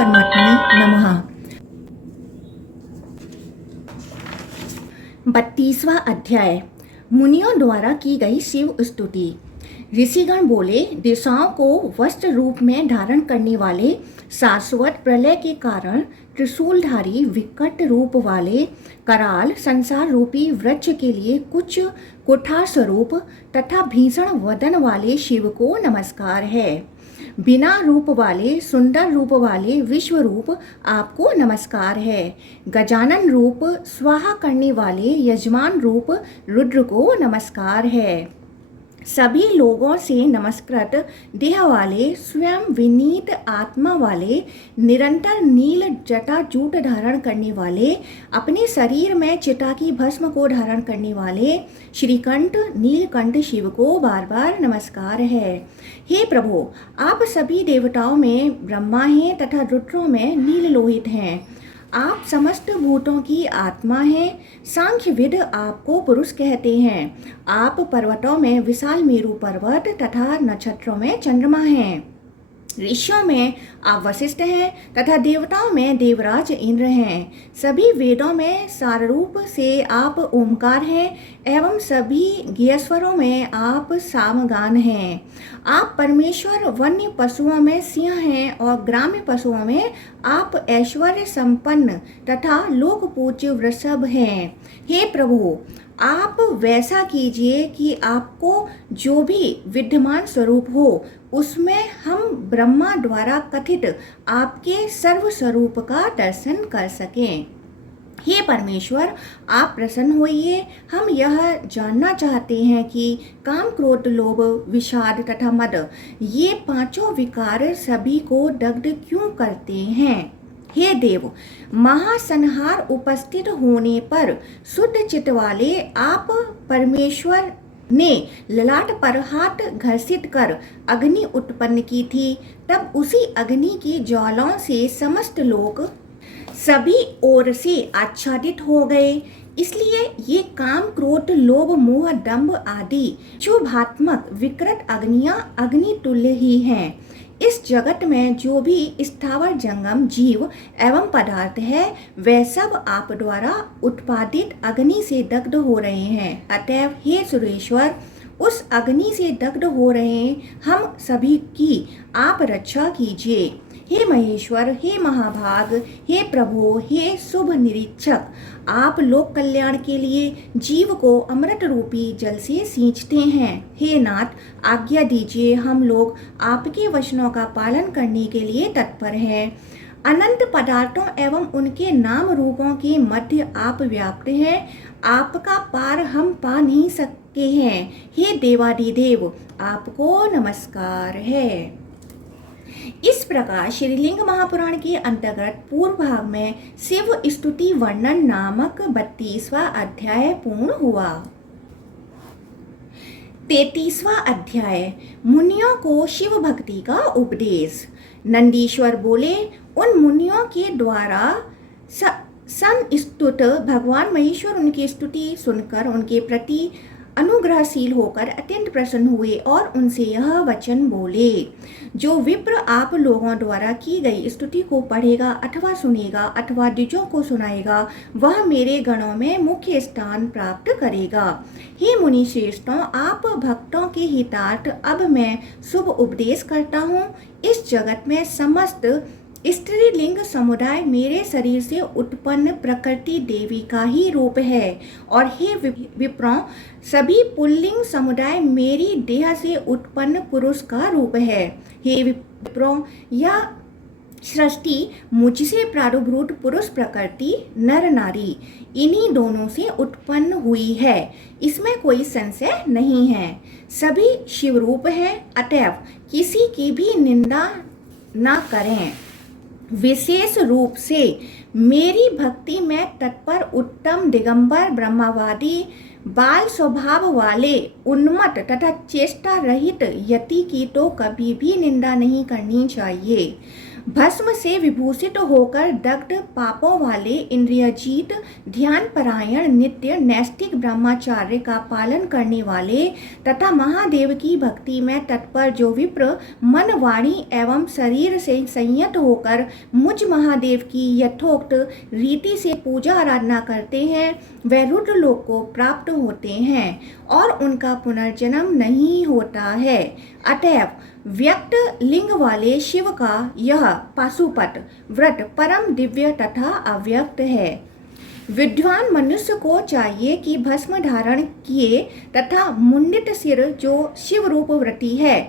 परमात्मने नमः। 32वां अध्याय मुनियों द्वारा की गई शिव स्तुति। ऋषिगण बोले, दिशाओं को वस्त्र रूप में धारण करने वाले, शाश्वत प्रलय के कारण त्रिशूलधारी विकट रूप वाले, कराल संसार रूपी वृक्ष के लिए कुछ कुठार स्वरूप तथा भीषण वदन वाले शिव को नमस्कार है। बिना रूप वाले, सुंदर रूप वाले विश्व रूप आपको नमस्कार है। गजानन रूप, स्वाहा करने वाले यजमान रूप रुद्र को नमस्कार है। सभी लोगों से नमस्कृत देह वाले, स्वयं विनीत आत्मा वाले, निरंतर नील जटा जूट धारण करने वाले, अपने शरीर में चिता की भस्म को धारण करने वाले श्रीकंठ नीलकंठ शिव को बार बार नमस्कार है। हे प्रभु, आप सभी देवताओं में ब्रह्मा हैं तथा रुद्रों में नीललोहित हैं। आप समस्त भूतों की आत्मा हैं। सांख्यविद आपको पुरुष कहते हैं। आप पर्वतों में विशाल मेरु पर्वत तथा नक्षत्रों में चंद्रमा हैं। ऋषियों में आप वशिष्ठ हैं तथा देवताओं में देवराज इंद्र हैं। सभी वेदों में साररूप से आप ओमकार हैं एवं सभी ज्ञेश्वरों में आप सामगान हैं। आप परमेश्वर वन्य पशुओं में सिंह हैं और ग्राम्य पशुओं में आप ऐश्वर्य संपन्न तथा लोकपूज्य वृषभ हैं। हे प्रभु, आप वैसा कीजिए कि आपको जो भी विद्यमान स्वरूप हो उसमें हम ब्रह्मा द्वारा कथित आपके सर्व स्वरूप का दर्शन कर सकें। हे परमेश्वर, आप प्रसन्न होइए। हम यह जानना चाहते हैं कि काम, क्रोध, लोभ, विषाद तथा मद ये पांचों विकार सभी को दग्ध क्यों करते हैं। हे देव, महासंहार उपस्थित होने पर शुद्ध चित्त वाले आप परमेश्वर ने ललाट पर हाथ घसीट कर अग्नि उत्पन्न की थी। तब उसी अग्नि की ज्वालाओं से समस्त लोग सभी ओर से आच्छादित हो गए। इसलिए ये काम, क्रोध, लोभ, मोह, दंभ आदि क्षुभात्मक विकृत अग्नियां अग्नि तुल्य ही हैं। इस जगत में जो भी स्थावर जंगम जीव एवं पदार्थ है वह सब आप द्वारा उत्पादित अग्नि से दग्ध हो रहे हैं। अतएव हे सुरेश्वर, उस अग्नि से दग्ध हो रहे हम सभी की आप रक्षा कीजिए। हे महेश्वर, हे महाभाग, हे प्रभु, हे शुभ निरीक्षक, आप लोक कल्याण के लिए जीव को अमृत रूपी जल से सींचते हैं। हे नाथ, आज्ञा दीजिए, हम लोग आपके वचनों का पालन करने के लिए तत्पर हैं। अनंत पदार्थों एवं उनके नाम रूपों के मध्य आप व्याप्त हैं। आपका पार हम पा नहीं सकते हैं। हे देवादिदेव, आपको नमस्कार है। इस प्रकार श्रीलिंग महापुराण के अंतर्गत पूर्व भाग में शिव स्तुति वर्णन नामक 32वां अध्याय पूर्ण हुआ। 33वां अध्याय मुनियों को शिव भक्ति का उपदेश। नंदीश्वर बोले, उन मुनियों के द्वारा संस्तुत भगवान महेश्वर उनकी स्तुति सुनकर उनके प्रति अनुग्रहशील होकर अत्यंत प्रसन्न हुए और उनसे यह वचन बोले, जो विप्र आप लोगों द्वारा की गई स्तुति को पढ़ेगा अथवा सुनेगा अथवा द्विजों को सुनाएगा वह मेरे गणों में मुख्य स्थान प्राप्त करेगा। हे मुनि श्रेष्ठों, आप भक्तों के हितार्थ अब मैं शुभ उपदेश करता हूँ। इस जगत में समस्त स्त्रीलिंग समुदाय मेरे शरीर से उत्पन्न प्रकृति देवी का ही रूप है और हे विप्रों, सभी पुल्लिंग समुदाय मेरी देह से उत्पन्न पुरुष का रूप है। हे विप्रों, यह सृष्टि मुझसे प्रादुर्भूत पुरुष प्रकृति नर नारी इन्हीं दोनों से उत्पन्न हुई है, इसमें कोई संशय नहीं है। सभी शिवरूप हैं, अतएव किसी की भी निंदा न करें। विशेष रूप से मेरी भक्ति में तत्पर उत्तम दिगंबर ब्रह्मवादी बाल स्वभाव वाले उन्मत्त तथा चेष्टा रहित यति की तो कभी भी निंदा नहीं करनी चाहिए। भस्म से विभूषित होकर दग्ध पापों वाले, इंद्रियजीत, ध्यान परायण, नित्य नैष्ठिक ब्रह्मचार्य का पालन करने वाले तथा महादेव की भक्ति में तत्पर जो विप्र मन, वाणी एवं शरीर से संयत होकर मुझ महादेव की यथोक्त रीति से पूजा आराधना करते हैं, वे रुद्र लोक को प्राप्त होते हैं और उनका पुनर्जन्म नहीं होता है। अतएव व्यक्त लिंग वाले शिव का यह पाशुपत व्रत परम दिव्य तथा अव्यक्त है। विद्वान मनुष्य को चाहिए कि भस्म धारण किए तथा मुंडित सिर जो शिव रूप व्रती है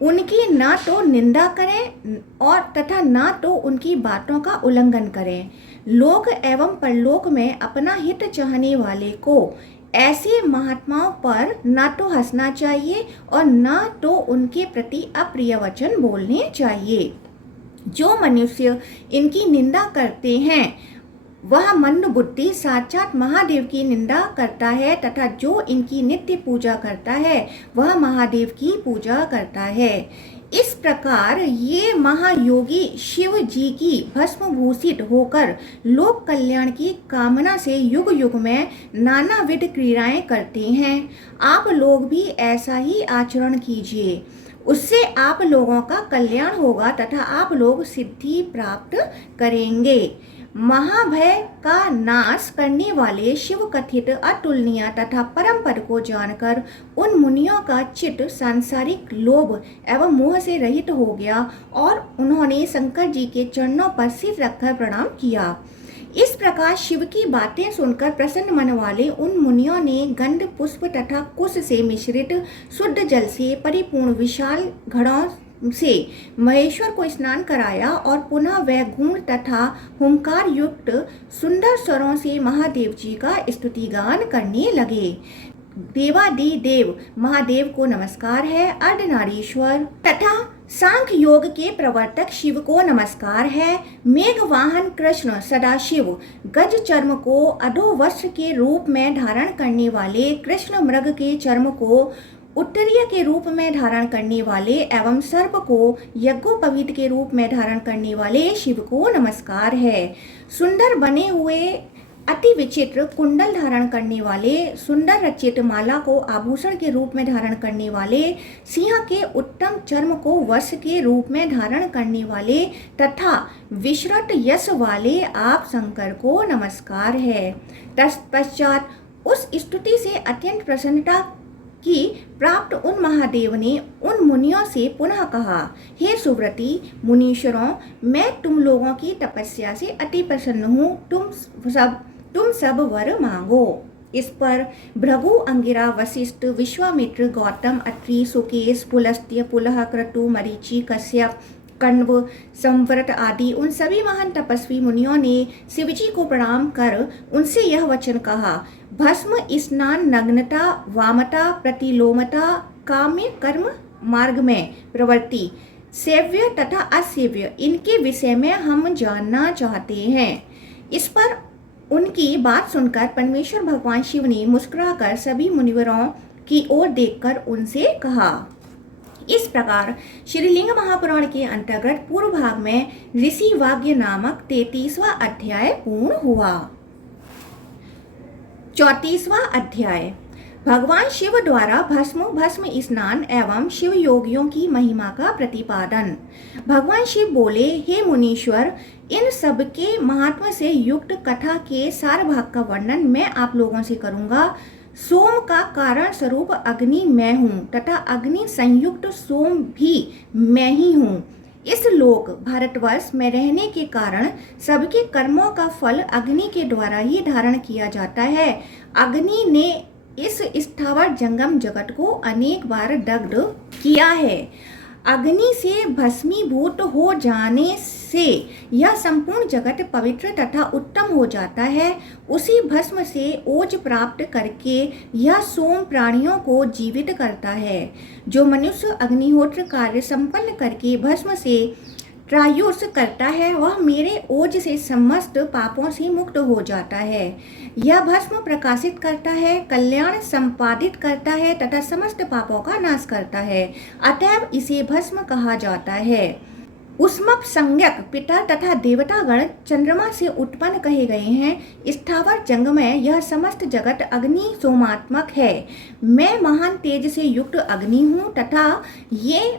उनकी ना तो निंदा करें और तथा ना तो उनकी बातों का उल्लंघन करें। लोक एवं परलोक में अपना हित चाहने वाले को ऐसे महात्माओं पर ना तो हंसना चाहिए और ना तो उनके प्रति अप्रिय वचन बोलने चाहिए। जो मनुष्य इनकी निंदा करते हैं वह मंद बुद्धि साक्षात महादेव की निंदा करता है तथा जो इनकी नित्य पूजा करता है वह महादेव की पूजा करता है। इस प्रकार ये महायोगी शिव जी की भस्मभूषित होकर लोक कल्याण की कामना से युग युग में नानाविध क्रियाएं करते हैं। आप लोग भी ऐसा ही आचरण कीजिए, उससे आप लोगों का कल्याण होगा तथा आप लोग सिद्धि प्राप्त करेंगे। महाभय का नाश करने वाले शिव कथित अतुलनीय तथा परम पद को जानकर उन मुनियों का चित्त सांसारिक लोभ एवं मोह से रहित हो गया और उन्होंने शंकर जी के चरणों पर सिर रखकर प्रणाम किया। इस प्रकार शिव की बातें सुनकर प्रसन्न मन वाले उन मुनियों ने गंध पुष्प तथा कुश से मिश्रित शुद्ध जल से परिपूर्ण विशाल घड़ों से महेश्वर को स्नान कराया और पुनः वह गुण तथा हुंकार युक्त सुंदर स्वरों से महादेव जी का स्तुति गान करने लगे। देवादि देव महादेव को नमस्कार है। अर्धनारीश्वर तथा सांख्य योग के प्रवर्तक शिव को नमस्कार है। मेघवाहन कृष्ण सदाशिव गज चर्म को अधोवस्त्र के रूप में धारण करने वाले, कृष्ण मृग के चर्म को उत्तरीय के रूप में धारण करने वाले एवं सर्प को यज्ञोपवीत के रूप में धारण करने वाले शिव को नमस्कार है। सुंदर बने हुए अति विचित्र कुंडल धारण करने वाले, सुंदर रचित माला को आभूषण के रूप में धारण करने वाले, सिंह के उत्तम चर्म को वस्त्र के रूप में धारण करने वाले तथा विश्रुत यश वाले आप शंकर को नमस्कार है। तत्पश्चात उस स्तुति से अत्यंत प्रसन्नता की प्राप्त उन महादेव ने उन मुनियों से पुनः कहा, हे सुव्रती मुनीश्वरों, मैं तुम लोगों की तपस्या से अति प्रसन्न हूँ, तुम सब वर मांगो। इस पर भृगु, अंगिरा, वशिष्ठ, विश्वामित्र, गौतम, अत्रि, सुकेश, पुलस्त्य, पुलह, क्रतु, मरीचि, कश्यप, कण्व, संवृत आदि उन सभी महान तपस्वी मुनियों ने शिवजी को प्रणाम कर उनसे यह वचन कहा, भस्म स्नान नग्नता, वामता, प्रतिलोमता, काम्य कर्म मार्ग में प्रवृत्ति, सेव्य तथा असेव्य, इनके विषय में हम जानना चाहते हैं। इस पर उनकी बात सुनकर परमेश्वर भगवान शिव ने मुस्कुराकर सभी मुनिवरों की ओर देखकर उनसे कहा। इस प्रकार श्रीलिंग महापुराण के अंतर्गत पूर्व भाग में ऋषि वाग्य नामक 33वां अध्याय पूर्ण हुआ। 34वां अध्याय भगवान शिव द्वारा भस्म स्नान एवं शिव योगियों की महिमा का प्रतिपादन। भगवान शिव बोले, हे मुनीश्वर, इन सब के महात्मा से युक्त कथा के सार भाग का वर्णन मैं आप लोगों से करूंगा। सोम का कारण स्वरूप अग्नि मैं हूँ तथा अग्नि संयुक्त सोम भी मैं ही हूँ। इस लोक भारतवर्ष में रहने के कारण सबके कर्मों का फल अग्नि के द्वारा ही धारण किया जाता है। अग्नि ने इस स्थावर जंगम जगत को अनेक बार दग्ध किया है। अग्नि से भस्मीभूत हो जाने से यह संपूर्ण जगत पवित्र तथा उत्तम हो जाता है। उसी भस्म से ओज प्राप्त करके यह सोम प्राणियों को जीवित करता है। जो मनुष्य अग्निहोत्र कार्य संपन्न करके भस्म से त्रायुष करता है वह मेरे ओज से समस्त पापों से मुक्त हो जाता है। यह भस्म प्रकाशित करता है, कल्याण संपादित करता है तथा समस्त पापों का नाश करता है। अतएव इसे भस्म कहा जाता है। उष्मप संज्ञक पितर तथा देवतागण चंद्रमा से उत्पन्न कहे गए हैं। स्थावर जंगमय यह समस्त जगत अग्नि सोमात्मक है। मैं महान तेज से युक्त अग्नि हूँ तथा ये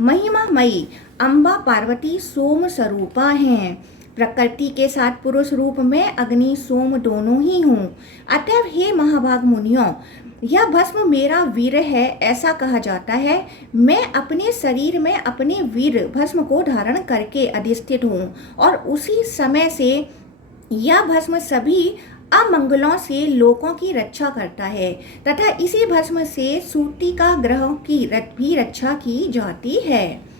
महिमामयी अम्बा पार्वती सोम स्वरूपा हैं। प्रकृति के साथ पुरुष रूप में अग्नि सोम दोनों ही हूँ। अतएव हे महाभाग मुनियों, यह भस्म मेरा वीर है ऐसा कहा जाता है। मैं अपने शरीर में अपने वीर भस्म को धारण करके अधिष्ठित हूँ और उसी समय से यह भस्म सभी अमंगलों से लोगों की रक्षा करता है तथा इसी भस्म से सूतिका ग्रहों की भी रक्षा की जाती है।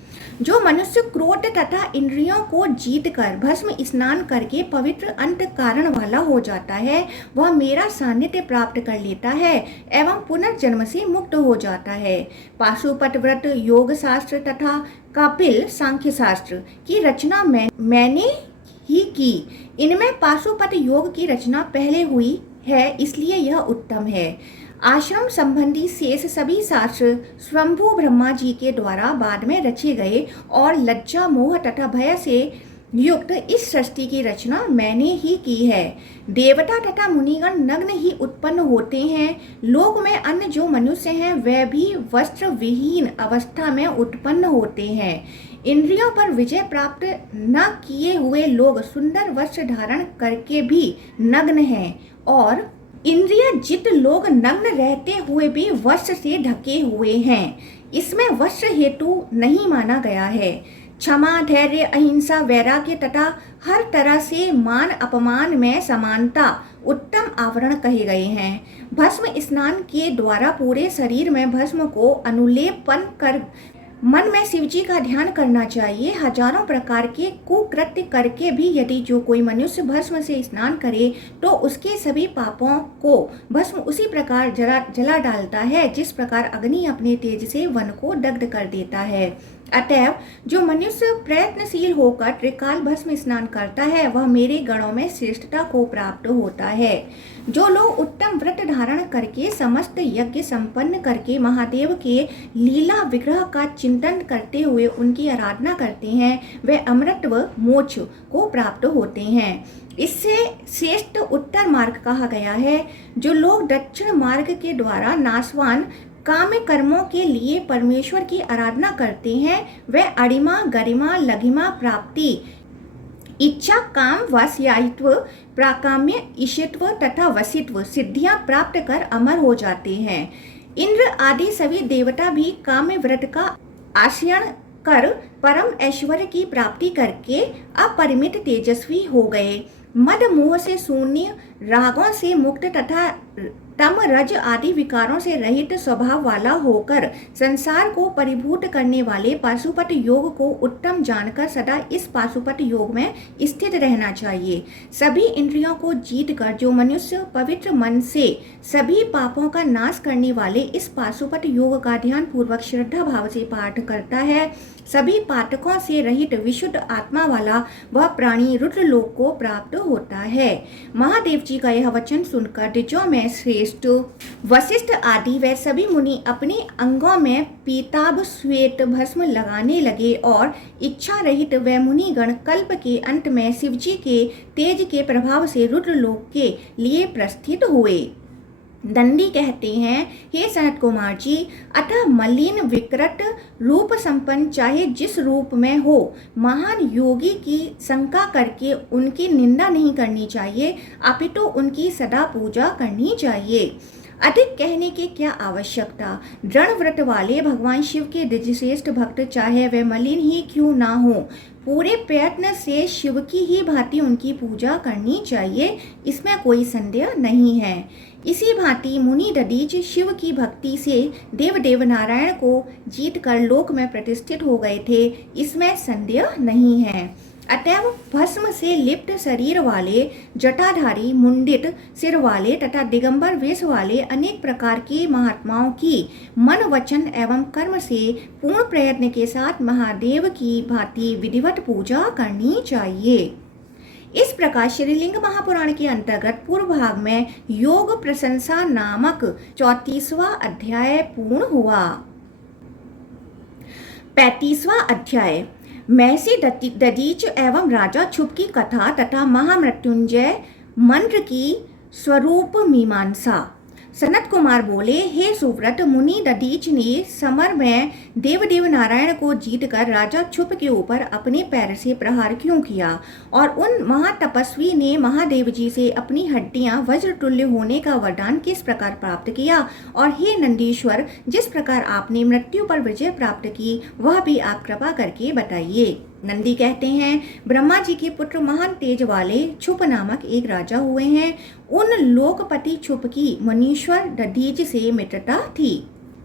जो मनुष्य क्रोध तथा इंद्रियों को जीतकर भस्म स्नान करके पवित्र अंत कारण वाला हो जाता है, वह मेरा सानिध्य प्राप्त कर लेता है एवं पुनर्जन्म से मुक्त हो जाता है। पाशुपत व्रत योग शास्त्र तथा कपिल सांख्य शास्त्र की रचना मैंने ही की। इनमें पाशुपत योग की रचना पहले हुई है, इसलिए यह उत्तम है। आश्रम संबंधी शेष सभी शास्त्र स्वयंभू ब्रह्मा जी के द्वारा बाद में रचे गए और लज्जा मोह तथा भय से युक्त इस सृष्टि की रचना मैंने ही की है। देवता तथा मुनिगण नग्न ही उत्पन्न होते हैं। लोक में अन्य जो मनुष्य हैं वह भी वस्त्र विहीन अवस्था में उत्पन्न होते हैं। इंद्रियों पर विजय प्राप्त न किए हुए लोग सुंदर वस्त्र धारण करके भी नग्न हैं और इंद्रिय जित लोग नग्न रहते हुए भी वस्त्र से ढके हुए हैं। इसमें वस्त्र हेतु नहीं माना गया है। क्षमा धैर्य अहिंसा वैराग्य तथा हर तरह से मान अपमान में समानता उत्तम आवरण कहे गए हैं। भस्म स्नान के द्वारा पूरे शरीर में भस्म को अनुलेपन कर मन में शिवजी का ध्यान करना चाहिए। हजारों प्रकार के कुकृत्य करके भी यदि जो कोई मनुष्य भस्म से स्नान करे तो उसके सभी पापों को भस्म उसी प्रकार जला डालता है जिस प्रकार अग्नि अपने तेज से वन को दग्ध कर देता है। अतएव जो मनुष्य प्रयत्नशील होकर त्रिकाल भस्म स्नान करता है वह मेरे गणों में श्रेष्ठता को प्राप्त होता है। जो लोग उत्तम व्रत धारण करके समस्त यज्ञ संपन्न करके महादेव के लीला विग्रह का चिंतन करते हुए उनकी आराधना करते हैं वे अमृत व मोक्ष को प्राप्त होते हैं। इससे श्रेष्ठ उत्तर मार्ग कहा गया है। जो लोग दक्षिण मार्ग के द्वारा नाशवान काम कर्मों के लिए परमेश्वर की आराधना करते हैं वे अणिमा गरिमा लघिमा प्राप्ति इच्छा काम वश्यायित्व प्राकाम्य ईशित्व तथा वसित्व सिद्धियां प्राप्त कर अमर हो जाते हैं। इंद्र आदि सभी देवता भी काम्य व्रत का आश्रय कर परम ऐश्वर्य की प्राप्ति करके अपरिमित तेजस्वी हो गए। मद मोह से शून्य रागों से मुक्त तथा तम रज आदि विकारों से रहित स्वभाव वाला होकर संसार को परिभूत करने वाले पाशुपत योग को उत्तम जानकर सदा इस पाशुपत योग में स्थित रहना चाहिए। सभी इंद्रियों को जीतकर जो मनुष्य पवित्र मन से सभी पापों का नाश करने वाले इस पाशुपत योग का ध्यान पूर्वक श्रद्धा भाव से पाठ करता है, सभी पातकों से रहित विशुद्ध आत्मा वाला वह प्राणी रुद्रलोक को प्राप्त होता है। महादेव जी का यह वचन सुनकर ऋजों में श्रेष्ठ वशिष्ठ आदि व सभी मुनि अपने अंगों में पीताभ श्वेत भस्म लगाने लगे और इच्छा रहित व मुनिगण कल्प के अंत में शिवजी के तेज के प्रभाव से रुद्रलोक के लिए प्रस्थित हुए। दंडी कहते हैं, हे सनत कुमार जी, अतः मलिन विकृत रूप संपन्न चाहे जिस रूप में हो, महान योगी की शंका करके उनकी निंदा नहीं करनी चाहिए, अपितु उनकी सदा पूजा करनी चाहिए। अधिक कहने की क्या आवश्यकता। दृढ़ व्रत वाले भगवान शिव के द्विजश्रेष्ठ भक्त चाहे वे मलिन ही क्यों ना हो, पूरे प्रयत्न से शिव की ही भांति उनकी पूजा करनी चाहिए, इसमें कोई संदेह नहीं है। इसी भांति मुनि दधीच शिव की भक्ति से देवदेव नारायण को जीतकर लोक में प्रतिष्ठित हो गए थे, इसमें संदेह नहीं है। अतएव भस्म से लिप्त शरीर वाले, जटाधारी, मुंडित सिर वाले तथा दिगंबर वेश वाले अनेक प्रकार के महात्माओं की मन वचन एवं कर्म से पूर्ण प्रयत्न के साथ महादेव की भांति विधिवत पूजा करनी चाहिए। इस प्रकार श्रीलिंग महापुराण के अंतर्गत पूर्व भाग में योग प्रशंसा नामक 34वां अध्याय पूर्ण हुआ। 35वां अध्याय महर्षि दधीच एवं राजा छुप की कथा तथा महामृत्युंजय मंत्र की स्वरूप मीमांसा। सनत कुमार बोले, हे सुव्रत मुनि, दधीच ने समर में देवदेव नारायण को जीतकर राजा छुप के ऊपर अपने पैर से प्रहार क्यों किया, और उन महातपस्वी ने महादेव जी से अपनी हड्डियां वज्र तुल्य होने का वरदान किस प्रकार प्राप्त किया, और हे नंदीश्वर, जिस प्रकार आपने मृत्यु पर विजय प्राप्त की वह भी आप कृपा करके बताइए। नंदी कहते हैं, ब्रह्मा जी के पुत्र महान तेज वाले छुप नामक एक राजा हुए हैं। उन लोकपति छुप की मनीश्वर दधीच से मित्रता थी।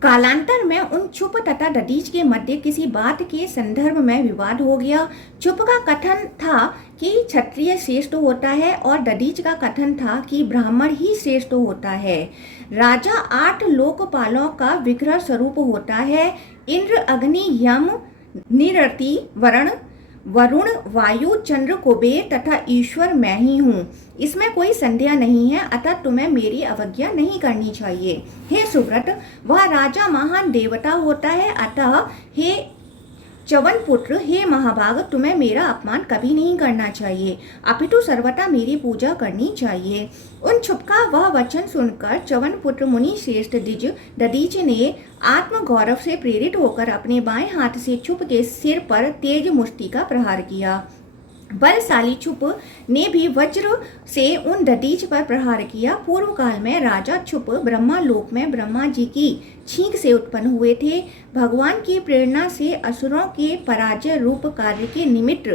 कालांतर में उन छुप तथा दधीच के मध्य किसी बात के संदर्भ में विवाद हो गया। छुप का कथन था कि क्षत्रिय श्रेष्ठ होता है और दधीच का कथन था कि ब्राह्मण ही श्रेष्ठ होता है। राजा 8 लोकपालों का विग्रह स्वरूप होता है। इंद्र, अग्नि, यम, निरति, वरुण, वायु, चंद्र, कुबेर तथा ईश्वर मैं ही हूँ। इसमें कोई संदेह नहीं है, अतः तुम्हें मेरी अवज्ञा नहीं करनी चाहिए। हे सुव्रत, वह राजा महान देवता होता है, अतः हे च्यवन पुत्र, हे महाभाग, तुम्हें मेरा अपमान कभी नहीं करना चाहिए, अपितु सर्वथा मेरी पूजा करनी चाहिए। उन छुप का वह वचन सुनकर च्यवन पुत्र मुनि श्रेष्ठ दधीच ने आत्म गौरव से प्रेरित होकर अपने बाएं हाथ से छुप के सिर पर तेज मुष्टि का प्रहार किया। बलशाली छुप ने भी वज्र से उन दधीच पर प्रहार किया। पूर्व काल में राजा छुप ब्रह्मा लोक में ब्रह्मा जी की छींक से उत्पन्न हुए थे। भगवान की प्रेरणा से असुरों के पराजय रूप कार्य के निमित्त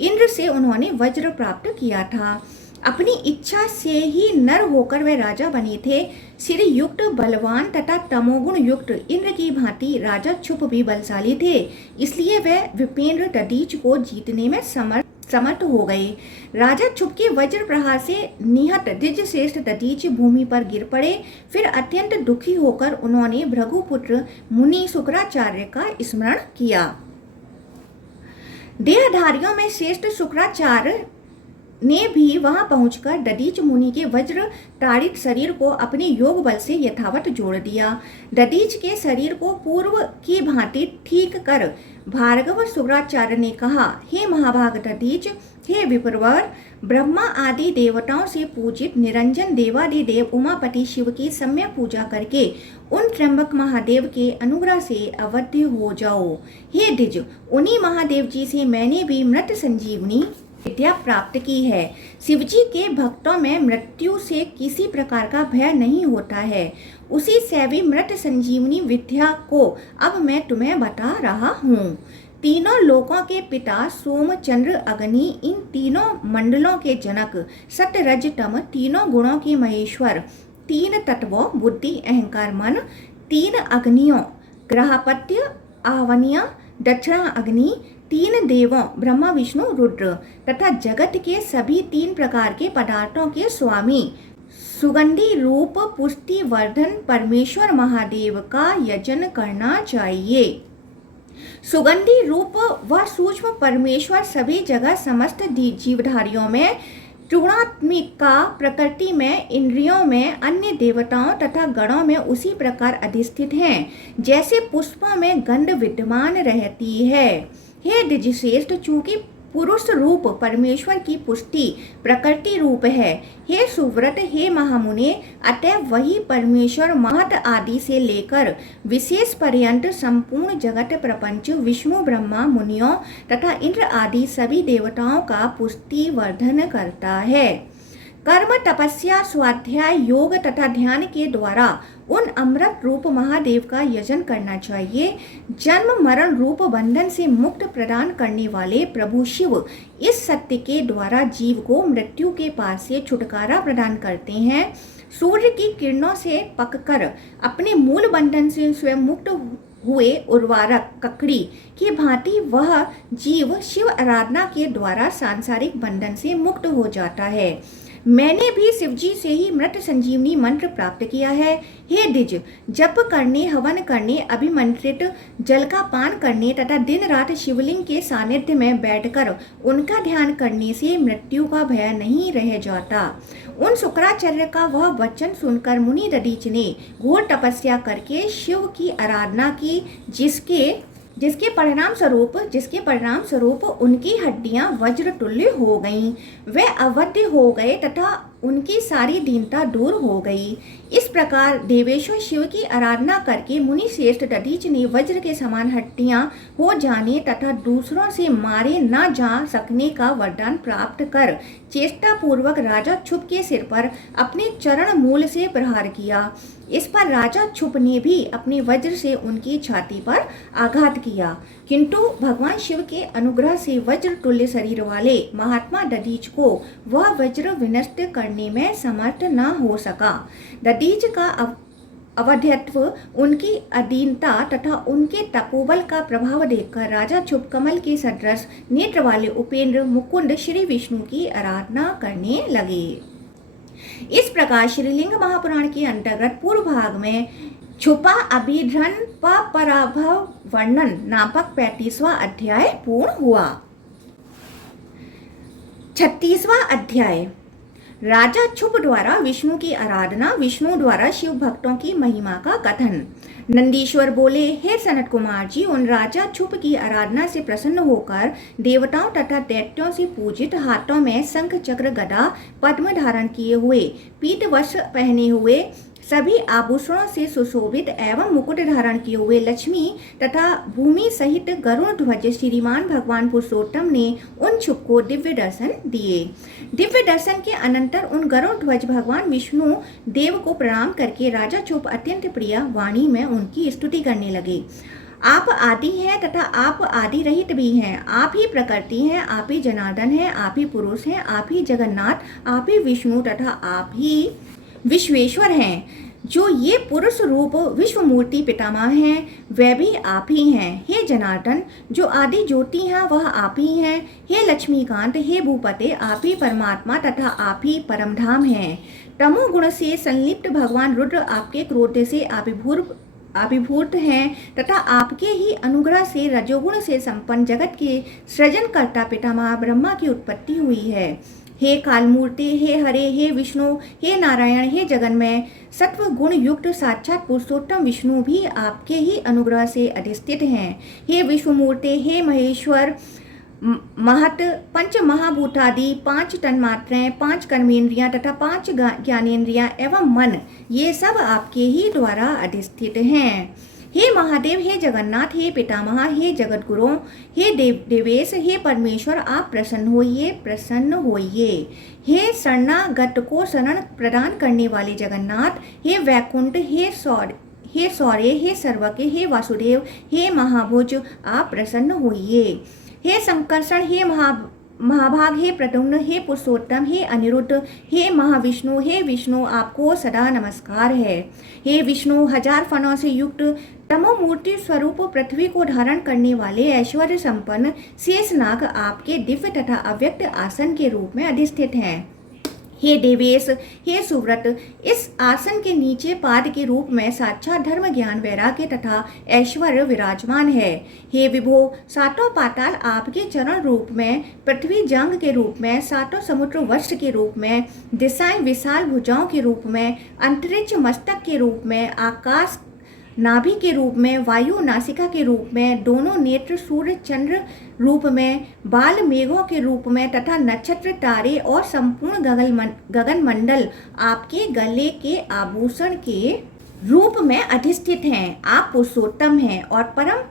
इंद्र से उन्होंने वज्र प्राप्त किया था। अपनी इच्छा से ही नर होकर वे राजा बने थे। सिर युक्त, बलवान तथा तमोगुण युक्त इंद्र की भांति राजा छुप भी बलशाली थे, इसलिए वे विपेंद्र दधीच को जीतने में समर्थ हो गए। राजा छुप के वज्र प्रहार से निहत द्विज श्रेष्ठ दधीच भूमि पर गिर पड़े। फिर अत्यंत दुखी होकर उन्होंने भृगुपुत्र मुनि शुक्राचार्य का स्मरण किया। देहधारियों में श्रेष्ठ शुक्राचार्य ने भी वहां पहुंचकर दधीच मुनि के वज्र ताड़ित शरीर को अपने योग बल से यथावत जोड़ दिया। दधीच के शरीर को पूर्व की भांति ठीक कर भार्गव शुक्राचार्य ने कहा, हे महाभाग दधीच, हे विप्रवर, ब्रह्मा आदि देवताओं से पूजित निरंजन देवादिदेव उमापति शिव की सम्यक पूजा करके उन त्र्यंबक महादेव के अनुग्रह से अवध्य हो जाओ। हे द्विज, उन्हीं महादेव जी से मैंने भी मृत संजीवनी विद्या प्राप्त की है। शिवजी के भक्तों में मृत्यु से किसी प्रकार का भय नहीं होता है। उसी सैवी मृत संजीवनी विद्या को अब मैं तुम्हें बता रहा हूँ। तीनों लोकों के पिता सोम, चंद्र, अग्नि, इन तीनों मंडलों के जनक, सत्य, रज, तम, तीनों गुणों के महेश्वर, 3 तत्वों बुद्धि, अहंकार, मन, 3 अग्नियों ग्रहपत्य, आवनिया, दक्षिणा अग्नि, 3 देवों ब्रह्मा, विष्णु, रुद्र तथा जगत के सभी 3 प्रकार के पदार्थों के स्वामी सुगंधी रूप पुष्टि वर्धन परमेश्वर महादेव का यजन करना चाहिए। सुगंधी रूप व सूक्ष्म परमेश्वर सभी जगह समस्त जीवधारियों में त्रिगुणात्मिका प्रकृति में, इंद्रियों में, अन्य देवताओं तथा गणों में उसी प्रकार अधिष्ठित हैं जैसे पुष्पों में गंध विद्यमान रहती है। हे द्विजश्रेष्ठ, चूंकि पुरुष रूप परमेश्वर की पुष्टि प्रकृति रूप है, हे सुव्रत, हे महामुने, अतः वही परमेश्वर महत आदि से लेकर विशेष पर्यंत संपूर्ण जगत प्रपंच विष्णु, ब्रह्मा, मुनियों तथा इंद्र आदि सभी देवताओं का पुष्टि वर्धन करता है। कर्म, तपस्या, स्वाध्याय, योग तथा ध्यान के द्वारा उन अमृत रूप महादेव का यजन करना चाहिए। जन्म मरण रूप बंधन से मुक्त प्रदान करने वाले प्रभु शिव इस सत्य के द्वारा जीव को मृत्यु के पास से छुटकारा प्रदान करते हैं। सूर्य की किरणों से पककर अपने मूल बंधन से स्वयं मुक्त हुए उर्वारक ककड़ी की भांति वह जीव शिव आराधना के द्वारा सांसारिक बंधन से मुक्त हो जाता है। मैंने भी शिवजी से ही मृत संजीवनी मंत्र प्राप्त किया है। हे द्विज, जप करने, हवन करने, अभिमंत्रित जल का पान करने तथा दिन रात शिवलिंग के सानिध्य में बैठकर उनका ध्यान करने से मृत्यु का भय नहीं रह जाता। उन शुक्राचार्य का वह वचन सुनकर मुनि दधीच ने घोर तपस्या करके शिव की आराधना की, जिसके जिसके परिणाम स्वरूप उनकी हड्डियां वज्र तुल्य हो गईं। वे अवध्य हो गए तथा उनकी सारी दीनता दूर हो गई। इस प्रकार देवेश्वर शिव की आराधना करके मुनि श्रेष्ठ दधीच ने वज्र के समान हड्डियां हो जाने तथा दूसरों से मारे न जा सकने का वरदान प्राप्त कर चेष्टा पूर्वक राजा क्षुप के सिर पर अपने चरण मूल से प्रहार किया। इस पर राजा क्षुप ने भी अपने वज्र से उनकी छाती पर आघात किया, किंतु भगवान शिव के अनुग्रह से वज्र तुल्य शरीर वाले महात्मा दधीच को वह वज्र विनष्ट करने में समर्थ न हो सका। दधीच का अवध्यत्व, उनकी अधीनता तथा उनके तपोबल का प्रभाव देखकर राजा क्षुप कमल के सदृश नेत्र वाले उपेंद्र मुकुंद श्री विष्णु की आराधना करने लगे। इस प्रकार श्रीलिंग महापुराण के अंतर्गत पूर्व भाग में छुपा अभिधन पराभव वर्णन नामक 35वां अध्याय पूर्ण हुआ। 36वां अध्याय राजा क्षुप द्वारा विष्णु की आराधना, विष्णु द्वारा शिव भक्तों की महिमा का कथन। नंदीश्वर बोले, हे सनत कुमार जी, उन राजा क्षुप की आराधना से प्रसन्न होकर देवताओं तथा दैत्यों से पूजित, हाथों में शंख चक्र गदा पद्म धारण किए हुए, पीत वस्त्र पहने हुए, सभी आभूषणों से सुशोभित एवं मुकुट धारण किए हुए लक्ष्मी तथा भूमि सहित गरुड़ ध्वज श्रीमान भगवान पुरुषोत्तम ने उन क्षुप को दिव्य दर्शन दिए। दिव्य दर्शन के अनंतर उन गरुड़ ध्वज भगवान विष्णु देव को प्रणाम करके राजा क्षुप अत्यंत प्रिय वाणी में उनकी स्तुति करने लगे। आप आदि हैं तथा आप आदि रहित भी हैं। आप ही प्रकृति हैं, आप ही जनार्दन हैं, आप ही पुरुष हैं, आप ही जगन्नाथ, आप ही विष्णु तथा आप ही विश्वेश्वर हैं। जो ये पुरुष रूप विश्व मूर्ति पितामह हैं, वे भी आप ही हैं। हे जनार्दन, जो आदि ज्योति हैं वह आप ही हैं। हे लक्ष्मीकांत, हे भूपते, आप ही परमात्मा तथा आप ही परमधाम हैं। तमोगुण से संलिप्त भगवान रुद्र आपके क्रोध से अभिभूत हैं तथा आपके ही अनुग्रह से रजोगुण से संपन्न जगत के सृजनकर्ता पितामह ब्रह्मा की उत्पत्ति हुई है। हे कालमूर्ति, हे हरे, हे विष्णु, हे नारायण, हे जगन्मय, सत्व गुण युक्त साक्षात पुरुषोत्तम विष्णु भी आपके ही अनुग्रह से अधिष्ठित हैं। हे विश्वमूर्ति, हे महेश्वर, महत पंच महाभूतादि, 5 तन्मात्राएं, 5 कर्मेंद्रियां तथा 5 ज्ञानेंद्रियां एवं मन, ये सब आपके ही द्वारा अधिष्ठित हैं। हे महादेव, हे जगन्नाथ, हे पितामह, हे जगतगुरु, हे देवेश, हे परमेश्वर, आप प्रसन्न होइए। हे शरणागत को शरण प्रदान करने वाले जगन्नाथ, हे वैकुंठ, हे सौर्य, हे सर्वज्ञ, हे वासुदेव, हे महाभुज, आप प्रसन्न होइए। हे संकर्षण, हे महाभाग, हे प्रद्युम्न, हे पुरुषोत्तम, हे अनिरुद्ध, हे महाविष्णु, हे विष्णु, आपको सदा नमस्कार है। हे विष्णु, 1000 फनों से युक्त तमोमूर्ति स्वरूप पृथ्वी को धारण करने वाले ऐश्वर्य संपन्न शेषनाग आपके दिव्य तथा अव्यक्त आसन के रूप में अधिष्ठित हैं। हे देवेश, हे सुव्रत, इस आसन के नीचे पाद के रूप में साक्षात धर्म ज्ञान वैराग्य तथा ऐश्वर्य विराजमान है। हे विभो, 7 पाताल आपके चरण रूप में, पृथ्वी जंग के रूप में, 7 समुद्र वस्त्र के रूप में, दिशाएं विशाल भुजाओं के रूप में, अंतरिक्ष मस्तक के रूप में, आकाश नाभि के रूप में, वायु नासिका के रूप में, दोनों नेत्र सूर्य चंद्र रूप में, बाल मेघों के रूप में तथा नक्षत्र तारे और संपूर्ण गगन मंडल आपके गले के आभूषण के रूप में अधिष्ठित हैं। आप पुरुषोत्तम हैं और परम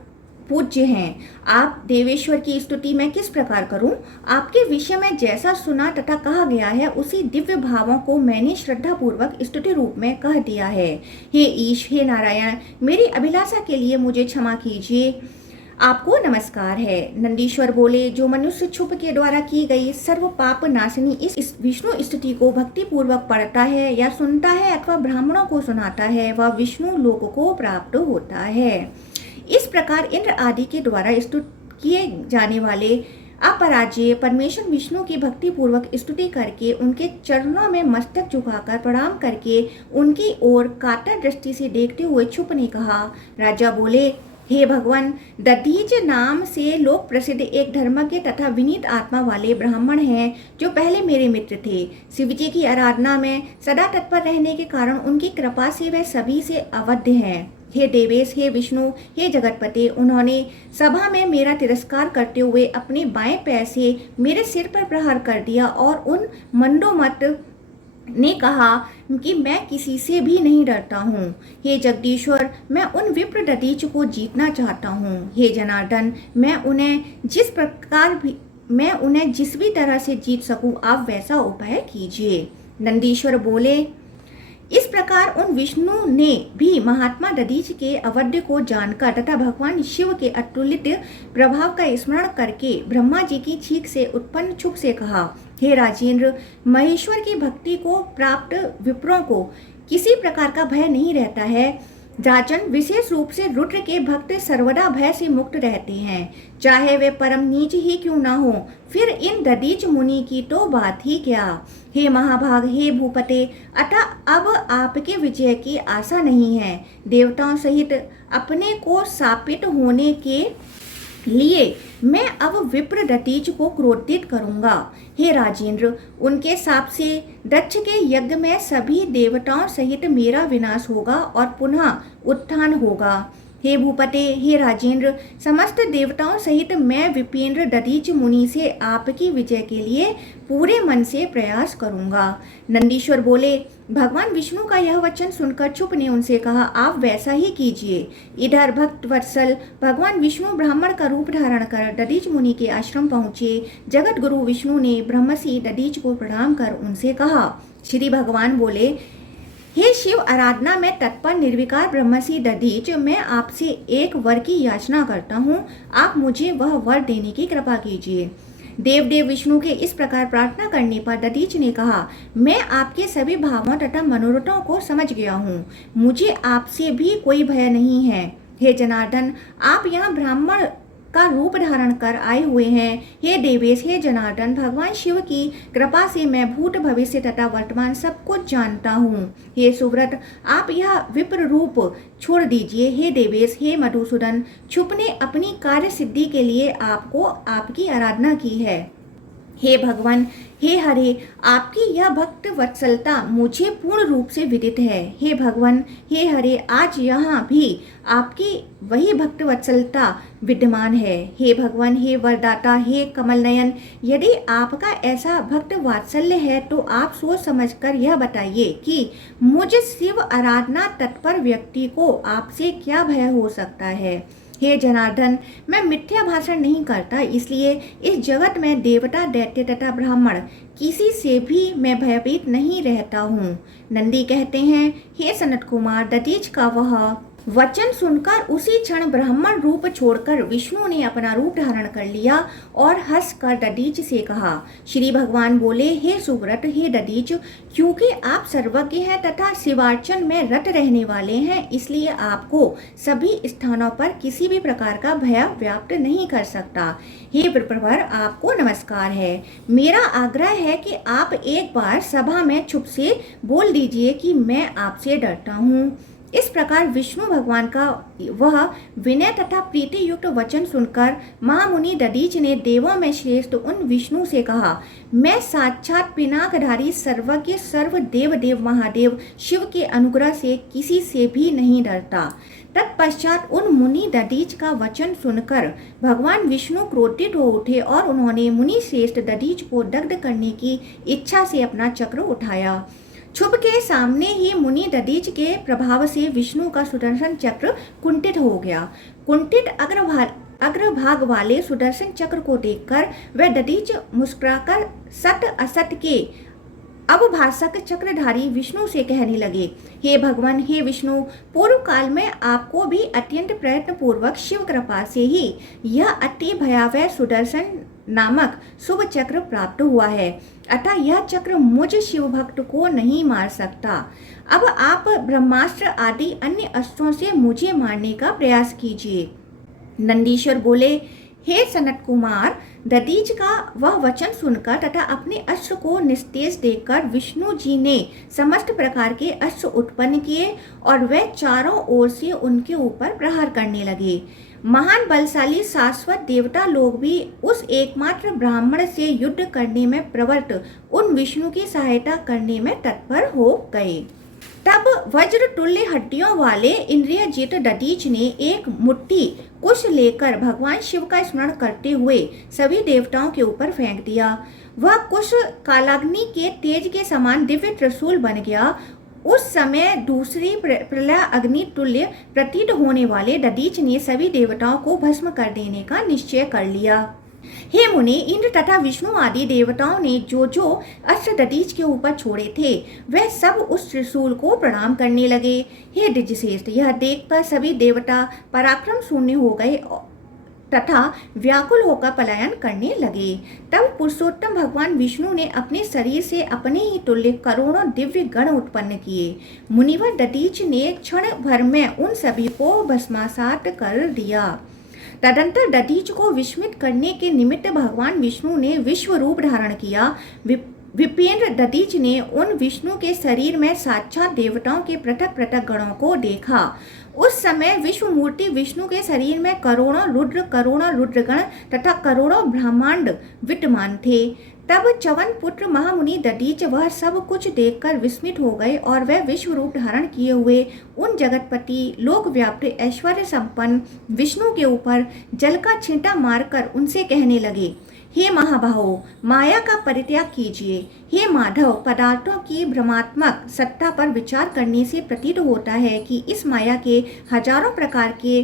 पूज्य हैं। आप देवेश्वर की स्तुति मैं किस प्रकार करूं? आपके विषय में जैसा सुना तथा कहा गया है उसी दिव्य भावों को मैंने श्रद्धा पूर्वक स्तुति रूप में कह दिया है। हे ईश, हे नारायण, मेरी अभिलाषा के लिए मुझे क्षमा कीजिए। आपको नमस्कार है। नंदीश्वर बोले, जो मनुष्य क्षुप के द्वारा की गई सर्व पाप नाशिनी इस विष्णु स्तुति को भक्ति पूर्वक पढ़ता है या सुनता है अथवा ब्राह्मणों को सुनाता है, वह विष्णु लोक को प्राप्त होता है। इस प्रकार इंद्र आदि के द्वारा स्तुत किए जाने वाले अपराज्य परमेश्वर विष्णु की भक्ति पूर्वक स्तुति करके उनके चरणों में मस्तक झुकाकर प्रणाम करके उनकी ओर कातर दृष्टि से देखते हुए क्षुप ने कहा। राजा बोले, हे भगवान, दधीच नाम से लोक प्रसिद्ध एक धर्मज्ञ तथा विनीत आत्मा वाले ब्राह्मण हैं जो पहले मेरे मित्र थे। शिवजी की आराधना में सदा तत्पर रहने के कारण उनकी कृपा से वे सभी से अवध्य हैं। हे देवेश, हे विष्णु, हे जगतपते, उन्होंने सभा में मेरा तिरस्कार करते हुए अपने बाएं पैर से मेरे सिर पर प्रहार कर दिया और उन मंडोमत ने कहा कि मैं किसी से भी नहीं डरता हूँ। हे जगदीश्वर, मैं उन विप्र दधीच को जीतना चाहता हूँ। हे जनार्दन, मैं उन्हें जिस भी तरह से जीत सकूं, आप वैसा उपाय कीजिए। नंदीश्वर बोले, इस प्रकार उन विष्णु ने भी महात्मा दधीच के अवध्य को जानकर तथा भगवान शिव के अतुलित प्रभाव का स्मरण करके ब्रह्मा जी की चीख से उत्पन्न चुप से कहा, हे राजेंद्र, महेश्वर की भक्ति को प्राप्त विप्रों को किसी प्रकार का भय नहीं रहता है। राजन, विशेष रूप से रुद्र के भक्त सर्वदा भय से मुक्त रहते हैं, चाहे वे परम नीच ही क्यों न हो। फिर इन दधीच मुनि की तो बात ही क्या। हे महाभाग, हे भूपते, अतः अब आपके विजय की आशा नहीं है। देवताओं सहित अपने को शापित होने के लिए मैं अब विप्र दधीच को क्रोधित करूंगा। हे राजेंद्र, उनके शाप से दक्ष के यज्ञ में सभी देवताओं सहित मेरा विनाश होगा और पुनः उत्थान होगा। हे भूपते, हे राजेंद्र, समस्त देवताओं सहित मैं विपेंद्र दधीच मुनि से आपकी विजय के लिए पूरे मन से प्रयास करूंगा। नंदीश्वर बोले, भगवान विष्णु का यह वचन सुनकर चुप ने उनसे कहा, आप वैसा ही कीजिए। इधर भक्त वत्सल भगवान विष्णु ब्राह्मण का रूप धारण कर दधीच मुनि के आश्रम पहुँचे। जगत गुरु विष्णु ने ब्रह्मसी दधीच को प्रणाम कर उनसे कहा। श्री भगवान बोले, हे शिव आराधना में तत्पर निर्विकार ब्रह्मसी दधीच, मैं आपसे एक वर की याचना करता हूँ, आप मुझे वह वर देने की कृपा कीजिए। देवदेव विष्णु के इस प्रकार प्रार्थना करने पर दधीच ने कहा, मैं आपके सभी भावों तथा मनोरथों को समझ गया हूँ, मुझे आपसे भी कोई भय नहीं है। हे जनार्दन, आप यहाँ ब्राह्मण का रूप धारण कर आए हुए हैं। हे देवेश, हे जनार्दन, भगवान शिव की कृपा से मैं भूत भविष्य तथा वर्तमान सब कुछ जानता हूँ। हे सुव्रत, आप यह विप्र रूप छोड़ दीजिए। हे देवेश, हे मधुसूदन, छुपने अपनी कार्य सिद्धि के लिए आपको आपकी आराधना की है। हे भगवान, हे हरे, आपकी यह भक्त वत्सलता मुझे पूर्ण रूप से विदित है। हे भगवान, हे हरे, आज यहाँ भी आपकी वही भक्त वत्सलता विद्यमान है। हे भगवान, हे वरदाता, हे कमल नयन, यदि आपका ऐसा भक्त वात्सल्य है तो आप सोच समझकर यह बताइए कि मुझ शिव आराधना तत्पर व्यक्ति को आपसे क्या भय हो सकता है। हे जनार्दन, मैं मिथ्या भाषण नहीं करता, इसलिए इस जगत में देवता, दैत्य तथा ब्राह्मण किसी से भी मैं भयभीत नहीं रहता हूँ। नंदी कहते हैं, हे सनत कुमार, दधीच का वह वचन सुनकर उसी क्षण ब्राह्मण रूप छोड़कर विष्णु ने अपना रूप धारण कर लिया और हंसकर दधीच से कहा। श्री भगवान बोले, हे सुव्रत, हे दधीच, क्योंकि आप सर्वज्ञ हैं तथा शिवार्चन में रत रहने वाले हैं, इसलिए आपको सभी स्थानों पर किसी भी प्रकार का भय व्याप्त नहीं कर सकता। हे विप्रवर, आपको नमस्कार है। मेरा आग्रह है कि आप एक बार सभा में चुप से बोल दीजिए कि मैं आपसे डरता हूँ। इस प्रकार विष्णु भगवान का वह विनय तथा प्रीति युक्त वचन सुनकर महामुनि दधीच ने देवों में श्रेष्ठ उन विष्णु से कहा, मैं साक्षात पिनाकधारी सर्वज्ञ सर्व देव महादेव शिव के अनुग्रह से किसी से भी नहीं डरता। तत्पश्चात उन मुनि दधीच का वचन सुनकर भगवान विष्णु क्रोधित हो उठे और उन्होंने मुनि श्रेष्ठ दधीच को दग्ध करने की इच्छा से अपना चक्र उठाया। छुप के सामने ही मुनि दधीच के प्रभाव से विष्णु का सुदर्शन चक्र कुंठित हो गया। कुंठित अग्रभाग वाले सुदर्शन चक्र को देखकर वह दधीच मुस्कुराकर सत असत के अवभाषक चक्रधारी विष्णु से कहने लगे, हे भगवान, हे विष्णु, पूर्व काल में आपको भी अत्यंत प्रयत्न पूर्वक शिव कृपा से ही यह अति भयावह सुदर्शन नामक शुभ चक्र प्राप्त हुआ है, अतः यह चक्र मुझ शिव भक्त को नहीं मार सकता। अब आप ब्रह्मास्त्र आदि अन्य अस्त्रों से मुझे मारने का प्रयास कीजिए। नंदीश्वर बोले, हे सनत कुमार, दधीच का वह वचन सुनकर तथा अपने अस्त्र को निस्तेज देखकर विष्णु जी ने समस्त प्रकार के अस्त्र उत्पन्न किए और वे चारों ओर से उनके ऊपर प्रहार करने लगे। महान बलशाली शाश्वत देवता लोग भी उस एकमात्र ब्राह्मण से युद्ध करने में प्रवृत्त उन विष्णु की सहायता करने में तत्पर हो गए। तब वज्र तुल्य हड्डियों वाले इंद्रियजित दधीच ने एक मुट्ठी कुश लेकर भगवान शिव का स्मरण करते हुए सभी देवताओं के ऊपर फेंक दिया। वह कुश कालाग्नि के तेज के समान दिव्य त्रिशूल बन गया। उस समय दूसरी प्रलय अग्नि तुल्य प्रतीत होने वाले दधीच ने सभी देवताओं को भस्म कर देने का निश्चय कर लिया। हे मुनि, इंद्र तथा विष्णु आदि देवताओं ने जो जो अस्त्र दधीच के ऊपर छोड़े थे वह सब उस त्रिशूल को प्रणाम करने लगे। हे दिजश्रेष्ठ, यह देखकर सभी देवता पराक्रम शून्य हो गए तथा व्याकुल होकर पलायन करने लगे। तब पुरुषोत्तम भगवान विष्णु ने अपने शरीर से अपने ही तुल्य करोड़ों दिव्य गण उत्पन्न किए। मुनिवर दधीच ने क्षण भर में उन सभी को भस्मासात कर दिया। तदंतर दधीच को विस्मित करने के निमित्त भगवान विष्णु ने विश्व रूप धारण किया। विपेंद्र दधीच ने उन विष्णु के शरीर में साक्षात देवताओं के पृथक पृथक गणों को देखा। उस समय विश्व मूर्ति विष्णु के शरीर में करोड़ों रुद्रगण तथा करोड़ों ब्रह्मांड विद्यमान थे। तब चवन पुत्र महामुनि दधीच वह सब कुछ देखकर विस्मित हो गए और वह विश्व रूप धारण किए हुए उन जगतपति लोकव्याप्त ऐश्वर्य संपन्न विष्णु के ऊपर जल का छींटा मारकर उनसे कहने लगे, हे महाबाहो, माया का परित्याग कीजिए। हे माधव, पदार्थों की भ्रमात्मक सत्ता पर विचार करने से प्रतीत होता है कि इस माया के हजारों प्रकार के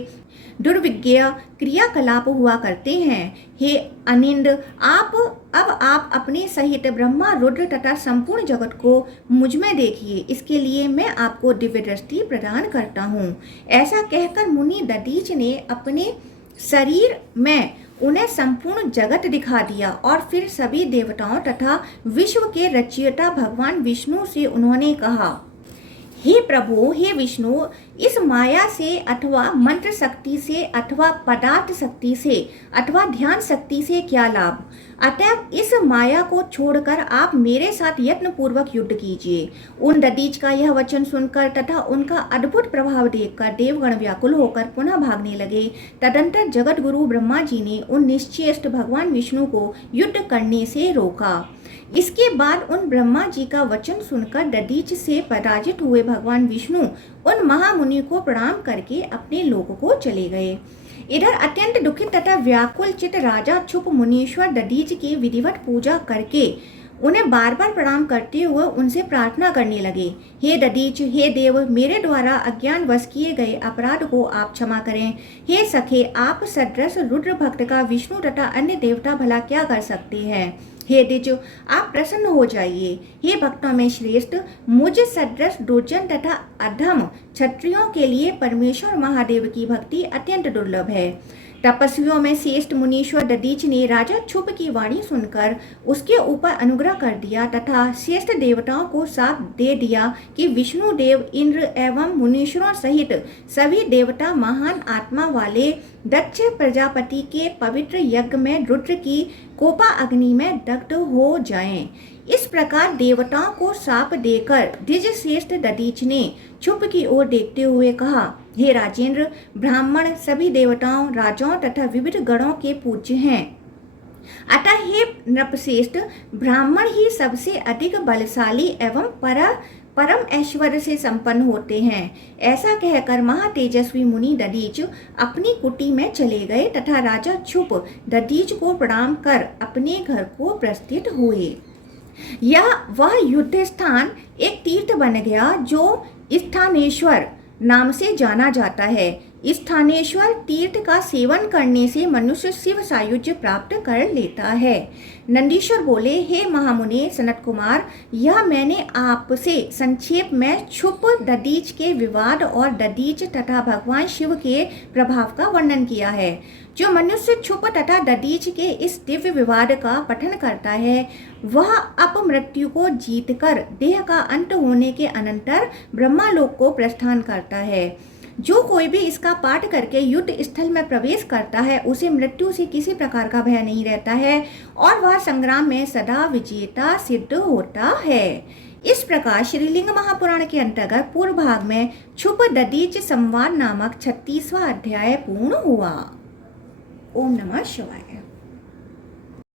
दुर्विज्ञेय क्रियाकलाप हुआ करते हैं। हे अनिंद, आप अपने सहित ब्रह्मा रुद्र तथा संपूर्ण जगत को मुझ में देखिए। इसके लिए मैं आपको दिव्य दृष्टि प्रदान करता हूँ। ऐसा कहकर मुनि दधीच ने अपने शरीर में उन्हें संपूर्ण जगत दिखा दिया और फिर सभी देवताओं तथा विश्व के रचयिता भगवान विष्णु से उन्होंने कहा, हे प्रभु, हे विष्णु, इस माया से अथवा मंत्र शक्ति से अथवा पदार्थ शक्ति से अथवा ध्यान शक्ति से क्या लाभ। अतएव इस माया को छोड़कर आप मेरे साथ यत्न पूर्वक युद्ध कीजिए। उन दधीच का यह वचन सुनकर तथा उनका अद्भुत प्रभाव देखकर देवगण व्याकुल होकर पुनः भागने लगे। तदंतर जगत गुरु ब्रह्मा जी ने उन निश्चेष्ट भगवान विष्णु को युद्ध करने से रोका। इसके बाद उन ब्रह्मा जी का वचन सुनकर दधीच से पराजित हुए भगवान विष्णु उन महामुनि को प्रणाम करके अपने लोक को चले गए। इधर अत्यंत दुखित तथा व्याकुल चित राजा क्षुप मुनीश्वर दधीच की विधिवत पूजा करके उन्हें बार बार प्रणाम करते हुए उनसे प्रार्थना करने लगे, हे दधीच, हे देव, मेरे द्वारा अज्ञानवश किए गए अपराध को आप क्षमा करें। हे सखे, आप सदृश रुद्र भक्त का विष्णु तथा अन्य देवता भला क्या कर सकते हैं। हे द्विज, आप प्रसन्न हो जाइए। हे भक्तों में श्रेष्ठ, मुझ सदृश दुर्जन तथा अधम क्षत्रियों के लिए परमेश्वर महादेव की भक्ति अत्यंत दुर्लभ है। तपस्वियों में श्रेष्ठ मुनीश्वर दधीच ने राजा क्षुप की वाणी सुनकर उसके ऊपर अनुग्रह कर दिया तथा श्रेष्ठ देवताओं को शाप दे दिया कि विष्णु देव, इंद्र एवं मुनीश्वरों सहित सभी देवता महान आत्मा वाले दक्ष प्रजापति के पवित्र यज्ञ में रुद्र की कोपा अग्नि में दग्ध हो जाएं। इस प्रकार देवताओं को शाप देकर द्विज श्रेष्ठ दधीच ने क्षुप की ओर देखते हुए कहा, हे राजेंद्र, ब्राह्मण सभी देवताओं, राजाओं तथा विविध गणों के पूज्य हैं। अतः हे नृपश्रेष्ठ, ब्राह्मण ही सबसे अधिक बलशाली एवं परम ऐश्वर्य से संपन्न होते हैं। ऐसा कहकर महातेजस्वी मुनि दधीच अपनी कुटी में चले गए तथा राजा क्षुप दधीच को प्रणाम कर अपने घर को प्रस्थित हुए। वह युद्ध स्थान एक तीर्थ बन गया जो स्थानेश्वर नाम से जाना जाता है। स्थानेश्वर तीर्थ का सेवन करने से मनुष्य शिव सायुज्य प्राप्त कर लेता है। नंदीश्वर बोले, हे महामुनि सनत कुमार, यह मैंने आपसे संक्षेप में क्षुप दधीच के विवाद और दधीच तथा भगवान शिव के प्रभाव का वर्णन किया है। जो मनुष्य क्षुप तथा दधीच के इस दिव्य विवाद का पठन करता है वह अपमृत्यु को जीतकर देह का अंत होने के अनंतर ब्रह्मालोक को प्रस्थान करता है। जो कोई भी इसका पाठ करके युद्ध स्थल में प्रवेश करता है उसे मृत्यु से किसी प्रकार का भय नहीं रहता है और वह संग्राम में सदा विजेता सिद्ध होता है। इस प्रकार श्रीलिंग महापुराण के अंतर्गत पूर्व भाग में क्षुप दधीच संवाद नामक 36वां अध्याय पूर्ण हुआ। ओम नमः शिवाय।